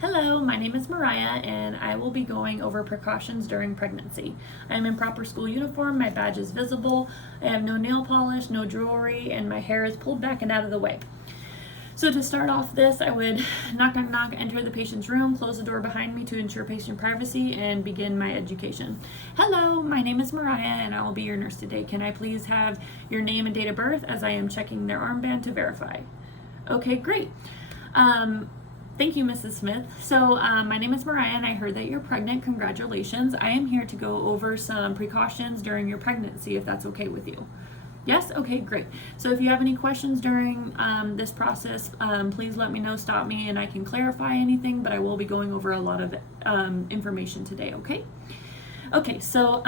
Hello, my name is Mariah and I will be going over precautions during pregnancy. I am in proper school uniform, my badge is visible, I have no nail polish, no jewelry, and my hair is pulled back and out of the way. So to start off this, I would knock, knock, knock, enter the patient's room, close the door behind me to ensure patient privacy, and begin my education. Hello, my name is Mariah and I will be your nurse today. Can I please have your name and date of birth as I am checking their armband to verify? Okay, great. Thank you, Mrs. Smith. So my name is Mariah and I heard that you're pregnant. Congratulations. I am here to go over some precautions during your pregnancy, if that's okay with you. Yes? Okay, great. So if you have any questions during this process, please let me know, stop me, and I can clarify anything, but I will be going over a lot of information today, okay? Okay, so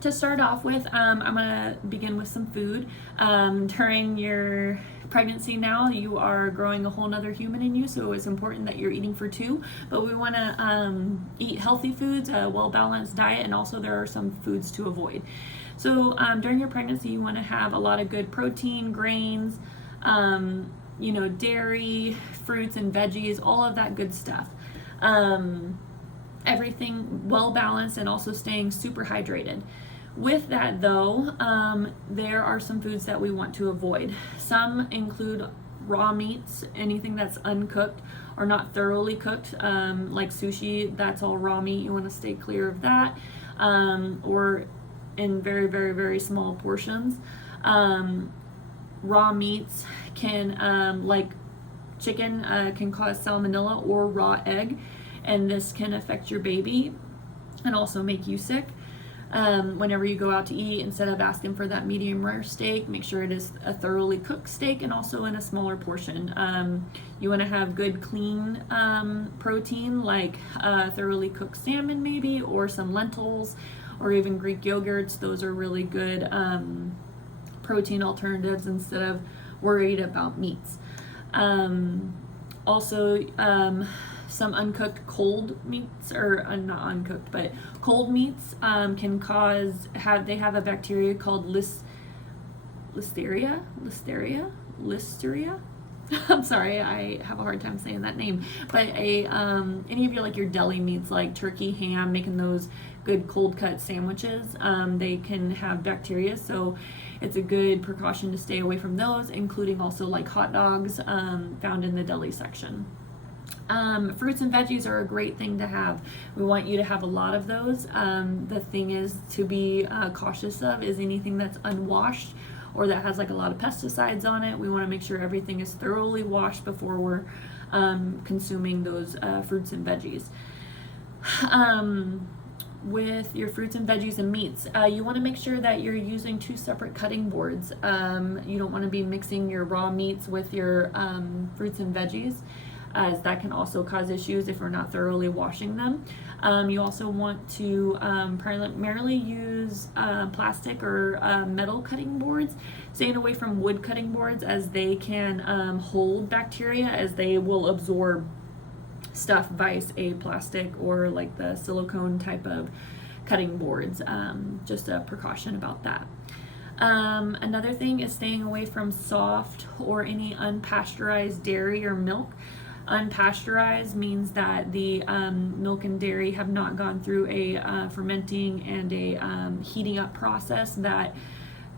to start off with, I'm going to begin with some food. During your pregnancy now, you are growing a whole nother human in you, so it's important that you're eating for two, but we want to eat healthy foods, a well-balanced diet, and also there are some foods to avoid. So during your pregnancy, you want to have a lot of good protein, grains, dairy, fruits and veggies, all of that good stuff. Everything well-balanced and also staying super hydrated. With that though, there are some foods that we want to avoid. Some include raw meats, anything that's uncooked or not thoroughly cooked, like sushi, that's all raw meat. You want to stay clear of that, or in very, very, very small portions. Raw meats can, like chicken, can cause salmonella or raw egg, and this can affect your baby and also make you sick. Whenever you go out to eat, instead of asking for that medium rare steak, make sure it is a thoroughly cooked steak and also in a smaller portion. You want to have good clean protein, like thoroughly cooked salmon maybe, or some lentils, or even Greek yogurts. Those are really good protein alternatives instead of worried about meats. Also, some uncooked cold meats, or not uncooked, but cold meats can they have a bacteria called listeria. I'm sorry, I have a hard time saying that name. But any of your deli meats like turkey, ham, making those good cold cut sandwiches, they can have bacteria, so it's a good precaution to stay away from those, including also like hot dogs found in the deli section. Fruits and veggies are a great thing to have. We want you to have a lot of those. The thing is to be cautious of is anything that's unwashed or that has like a lot of pesticides on it. We want to make sure everything is thoroughly washed before we're consuming those fruits and veggies. With your fruits and veggies and meats, you want to make sure that you're using two separate cutting boards. You don't want to be mixing your raw meats with your fruits and veggies, as that can also cause issues if we're not thoroughly washing them. You also want to primarily use plastic or metal cutting boards, staying away from wood cutting boards, as they can hold bacteria, as they will absorb stuff vice a plastic or like the silicone type of cutting boards. Just a precaution about that. Another thing is staying away from soft or any unpasteurized dairy or milk. Unpasteurized means that the milk and dairy have not gone through a fermenting and a heating up process that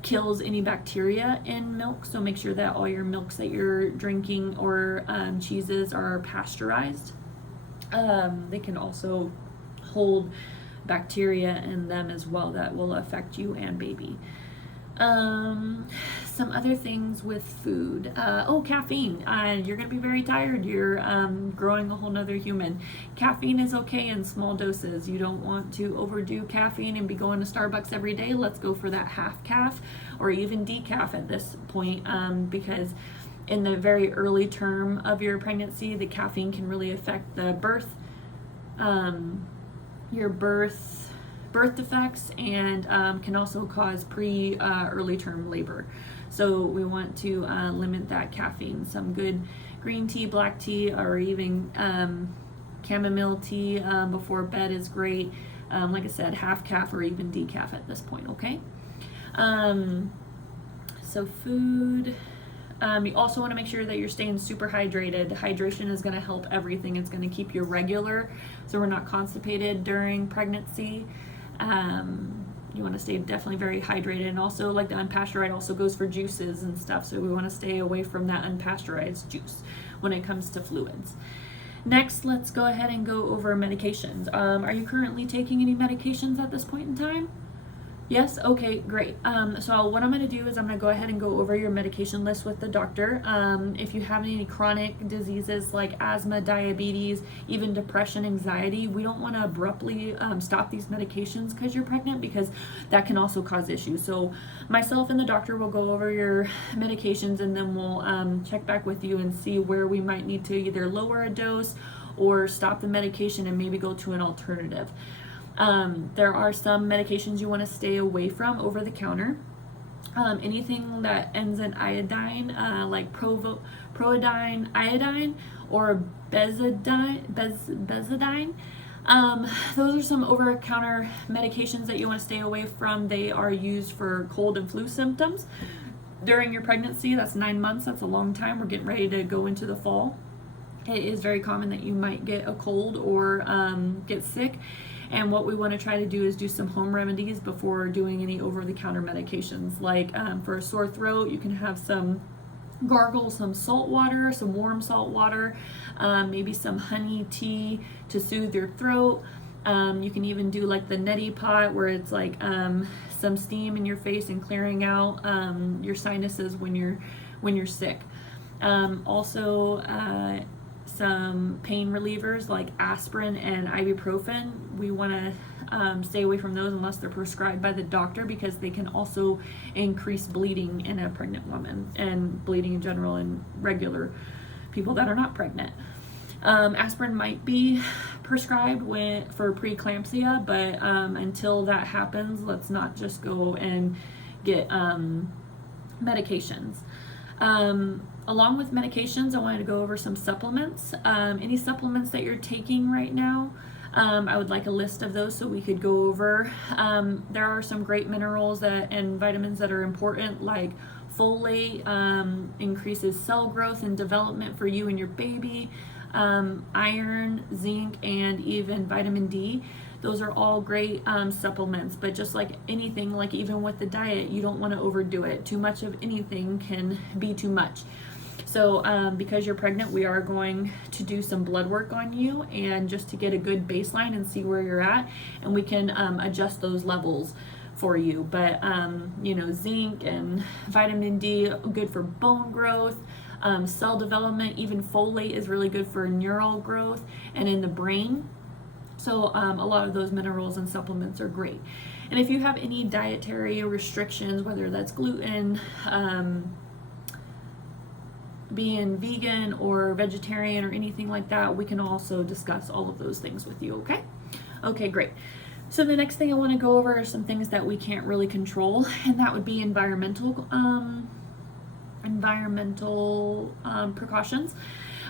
kills any bacteria in milk. So make sure that all your milks that you're drinking or cheeses are pasteurized. They can also hold bacteria in them as well that will affect you and baby. Some other things with food. Caffeine. You're going to be very tired. You're growing a whole nother human. Caffeine is okay in small doses. You don't want to overdo caffeine and be going to Starbucks every day. Let's go for that half calf or even decaf at this point, because in the very early term of your pregnancy, the caffeine can really affect the your birth defects, and can also cause early term labor. So we want to limit that caffeine. Some good green tea, black tea, or even chamomile tea before bed is great. Like I said, half calf or even decaf at this point, okay? So food, You also want to make sure that you're staying super hydrated. Hydration is going to help everything. It's going to keep you regular, so we're not constipated during pregnancy. You want to stay definitely very hydrated, and also like the unpasteurized also goes for juices and stuff, so we want to stay away from that unpasteurized juice when it comes to fluids. Next, let's go ahead and go over medications. Are you currently taking any medications at this point in time? Yes? Okay, great. So what I'm going to do is I'm going to go ahead and go over your medication list with the doctor. If you have any chronic diseases like asthma, diabetes, even depression, anxiety, we don't want to abruptly stop these medications because you're pregnant, because that can also cause issues. So myself and the doctor will go over your medications, and then we'll check back with you and see where we might need to either lower a dose or stop the medication and maybe go to an alternative. There are some medications you want to stay away from over the counter. Anything that ends in iodine, like proidine, iodine, or bezidine. Those are some over-the-counter medications that you want to stay away from. They are used for cold and flu symptoms during your pregnancy. That's 9 months. That's a long time. We're getting ready to go into the fall. It is very common that you might get a cold or get sick. And what we want to try to do is do some home remedies before doing any over-the-counter medications. Like for a sore throat, you can have some gargle some salt water, some warm salt water, maybe some honey tea to soothe your throat. You can even do like the neti pot, where it's like some steam in your face and clearing out your sinuses when you're sick. Also, some pain relievers like aspirin and ibuprofen. We want to stay away from those unless they're prescribed by the doctor, because they can also increase bleeding in a pregnant woman, and bleeding in general in regular people that are not pregnant. Aspirin might be prescribed for preeclampsia, but until that happens, let's not just go and get medications. Along with medications, I wanted to go over some supplements. Any supplements that you're taking right now, I would like a list of those so we could go over. There are some great minerals and vitamins that are important, like folate, increases cell growth and development for you and your baby, iron, zinc, and even vitamin D. Those are all great supplements, but just like anything, like even with the diet, you don't want to overdo it. Too much of anything can be too much. So because you're pregnant, we are going to do some blood work on you, and just to get a good baseline and see where you're at, and we can adjust those levels for you. But zinc and vitamin D, good for bone growth, cell development. Even folate is really good for neural growth and in the brain. So a lot of those minerals and supplements are great. And if you have any dietary restrictions, whether that's gluten, being vegan or vegetarian or anything like that, we can also discuss all of those things with you, okay? Okay, great. So the next thing I want to go over are some things that we can't really control, and that would be environmental precautions.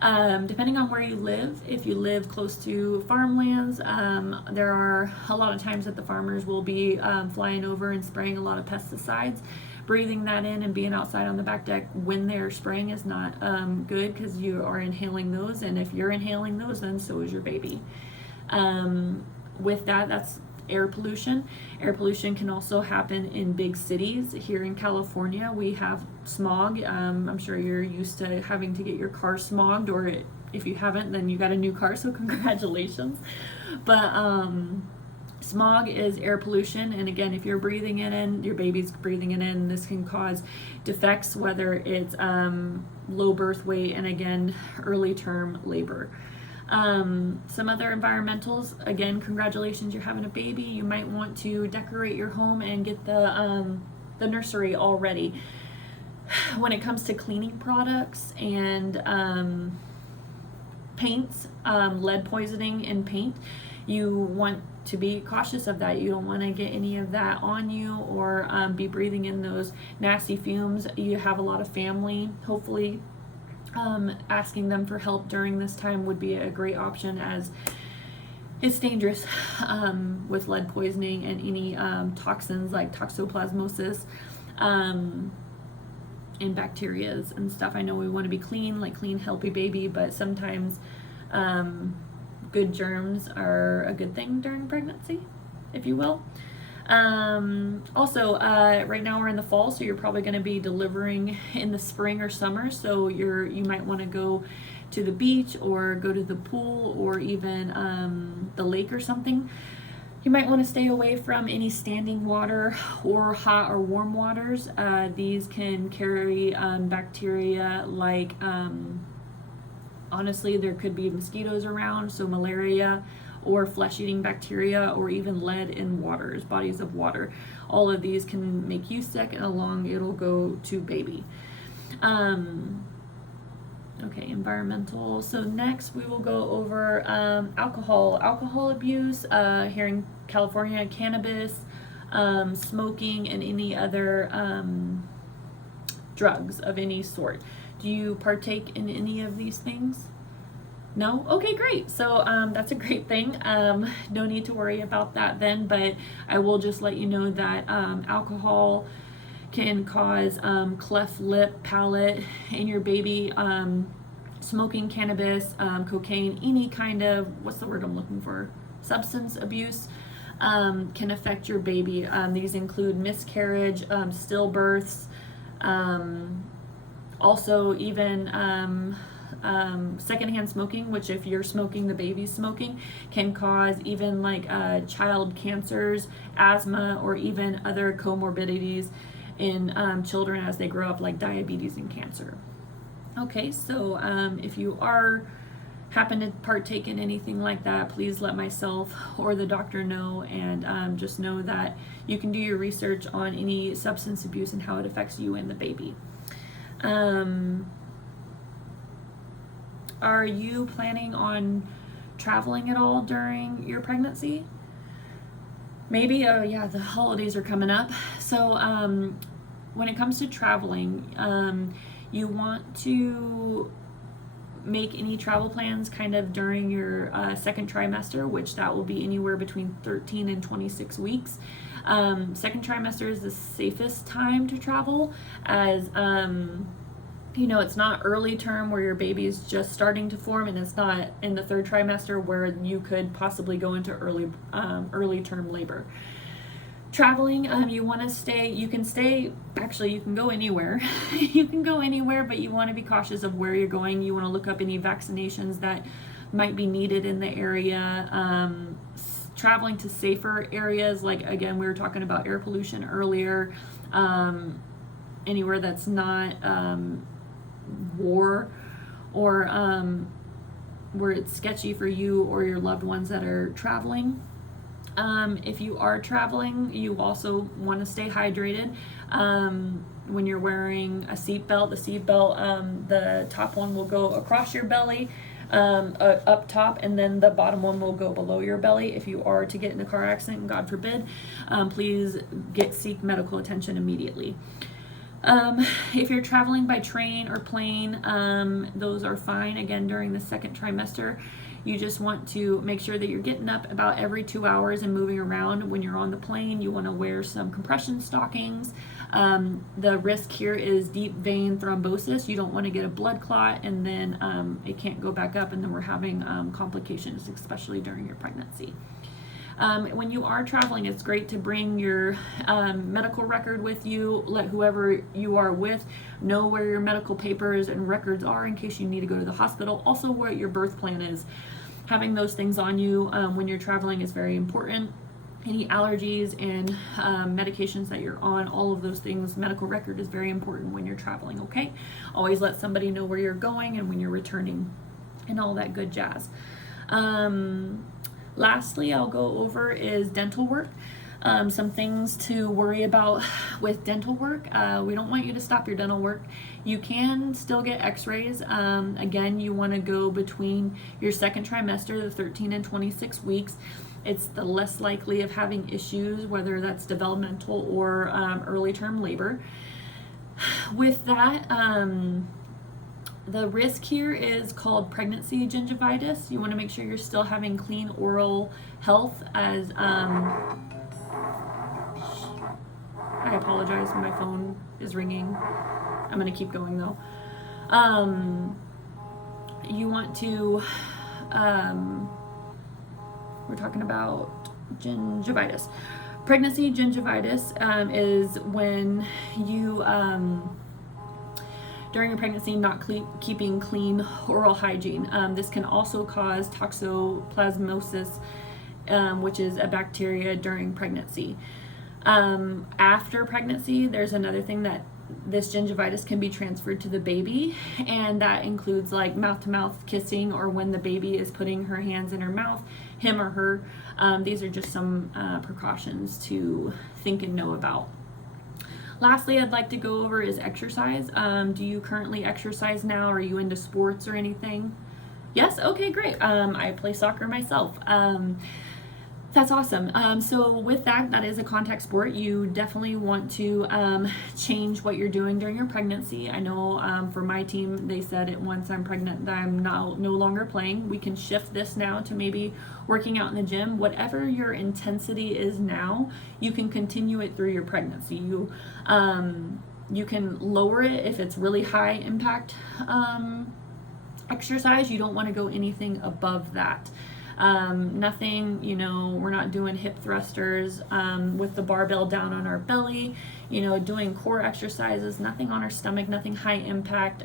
Depending on where you live, if you live close to farmlands, there are a lot of times that the farmers will be flying over and spraying a lot of pesticides. Breathing that in and being outside on the back deck when they're spraying is not good, because you are inhaling those, and if you're inhaling those, then so is your baby. With that, that's air pollution. Air pollution can also happen in big cities. Here in California, we have smog. I'm sure you're used to having to get your car smogged, or if you haven't, then you got a new car, so congratulations. But smog is air pollution, and again, if you're breathing it in, your baby's breathing it in, this can cause defects, whether it's low birth weight and again, early term labor. Some other environmentals, again, congratulations, you're having a baby. You might want to decorate your home and get the nursery all ready. When it comes to cleaning products and paints, lead poisoning in paint, you want to be cautious of that. You don't want to get any of that on you, or be breathing in those nasty fumes. You have a lot of family, hopefully. Asking them for help during this time would be a great option, as it's dangerous with lead poisoning and any toxins like toxoplasmosis. and bacterias and stuff. I know we want to be clean, like clean, healthy baby, but sometimes good germs are a good thing during pregnancy, if you will. Also, right now we're in the fall, so you're probably going to be delivering in the spring or summer. So you might want to go to the beach or go to the pool or even the lake or something. You might want to stay away from any standing water or hot or warm waters. These can carry bacteria like, honestly, there could be mosquitoes around, so malaria or flesh-eating bacteria, or even lead in waters, bodies of water. All of these can make you sick, and along it'll go to baby. Okay, environmental. So next we will go over alcohol abuse here in California, cannabis, smoking, and any other drugs of any sort. Do you partake in any of these things? No? Okay, great. So that's a great thing. No need to worry about that then, but I will just let you know that alcohol can cause cleft lip, palate in your baby. Smoking cannabis, cocaine, any kind of, what's the word I'm looking for? Substance abuse can affect your baby. These include miscarriage, stillbirths, also even secondhand smoking, which if you're smoking, the baby's smoking, can cause even like child cancers, asthma, or even other comorbidities in children as they grow up, like diabetes and cancer. Okay, so if you happen to partake in anything like that, please let myself or the doctor know, and just know that you can do your research on any substance abuse and how it affects you and the baby. Are you planning on traveling at all during your pregnancy? Maybe, yeah, the holidays are coming up. So when it comes to traveling, you want to make any travel plans kind of during your second trimester, which that will be anywhere between 13 and 26 weeks. Second trimester is the safest time to travel, as it's not early term where your baby is just starting to form, and it's not in the third trimester where you could possibly go into early term labor. Traveling, you want to stay, you can go anywhere. You can go anywhere, but you want to be cautious of where you're going. You want to look up any vaccinations that might be needed in the area. Traveling to safer areas, like, again, we were talking about air pollution earlier. Anywhere that's not war, or where it's sketchy for you or your loved ones that are traveling. If you are traveling, you also want to stay hydrated. When you're wearing a seatbelt, the top one will go across your belly, up top, and then the bottom one will go below your belly. If you are to get in a car accident, God forbid, please seek medical attention immediately. If you're traveling by train or plane, those are fine. Again, during the second trimester, you just want to make sure that you're getting up about every 2 hours and moving around. When you're on the plane, you want to wear some compression stockings. The risk here is deep vein thrombosis. You don't want to get a blood clot, and then it can't go back up, and then we're having complications, especially during your pregnancy. When you are traveling, it's great to bring your medical record with you. Let whoever you are with know where your medical papers and records are in case you need to go to the hospital. Also, what your birth plan is. Having those things on you when you're traveling is very important. Any allergies and medications that you're on, all of those things, medical record is very important when you're traveling, okay? Always let somebody know where you're going and when you're returning and all that good jazz. Lastly, I'll go over is dental work. Some things to worry about with dental work. We don't want you to stop your dental work. You can still get x-rays. Again, you want to go between your second trimester, the 13 and 26 weeks. It's the less likely of having issues, whether that's developmental or early term labor. With that, the risk here is called pregnancy gingivitis. You want to make sure you're still having clean oral health, as I apologize, my phone is ringing. I'm going to keep going though. You want to, we're talking about gingivitis. Pregnancy gingivitis is when you, during a pregnancy, not keeping clean oral hygiene. This can also cause toxoplasmosis, which is a bacteria during pregnancy. After pregnancy, there's another thing that this gingivitis can be transferred to the baby, and that includes like mouth-to-mouth kissing, or when the baby is putting her hands in her mouth, him or her. These are just some precautions to think and know about. Lastly, I'd like to go over is exercise. Do you currently exercise now? Are you into sports or anything? Yes? Okay, great. I play soccer myself. That's awesome. So with that is a contact sport. You definitely want to change what you're doing during your pregnancy. I know for my team, they said it once I'm pregnant that I'm no longer playing. We can shift this now to maybe working out in the gym. Whatever your intensity is now, you can continue it through your pregnancy. You can lower it if it's really high impact exercise. You don't want to go anything above that. Nothing, we're not doing hip thrusters with the barbell down on our belly, doing core exercises, nothing on our stomach, nothing high impact,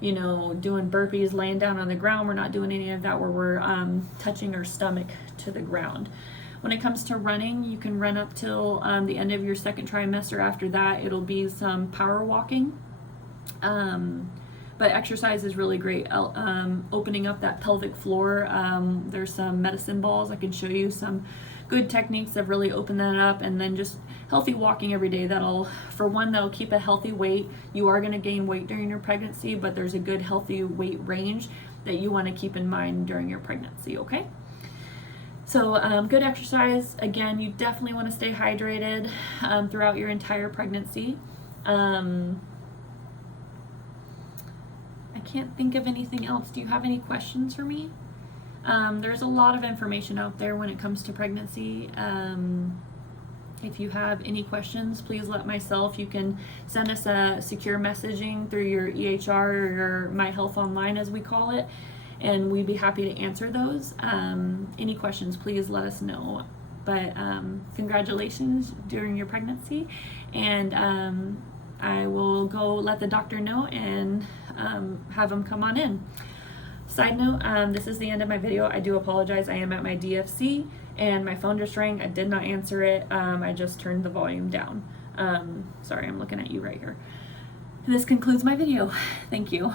doing burpees laying down on the ground. We're not doing any of that where we're touching our stomach to the ground. When it comes to running, you can run up till the end of your second trimester. After that, it'll be some power walking. But exercise is really great. Opening up that pelvic floor. There's some medicine balls. I can show you some good techniques that really open that up, and then just healthy walking every day. That'll keep a healthy weight. You are going to gain weight during your pregnancy, but there's a good healthy weight range that you want to keep in mind during your pregnancy, okay? So good exercise. Again, you definitely want to stay hydrated throughout your entire pregnancy. I can't think of anything else. Do you have any questions for me? There's a lot of information out there when it comes to pregnancy. If you have any questions, please let myself. You can send us a secure messaging through your EHR or your My Health Online, as we call it, and we'd be happy to answer those. Any questions, please let us know. But congratulations during your pregnancy, and I will go let the doctor know and have him come on in. Side note, this is the end of my video. I do apologize. I am at my DFC and my phone just rang. I did not answer it. I just turned the volume down. Sorry, I'm looking at you right here. This concludes my video. Thank you.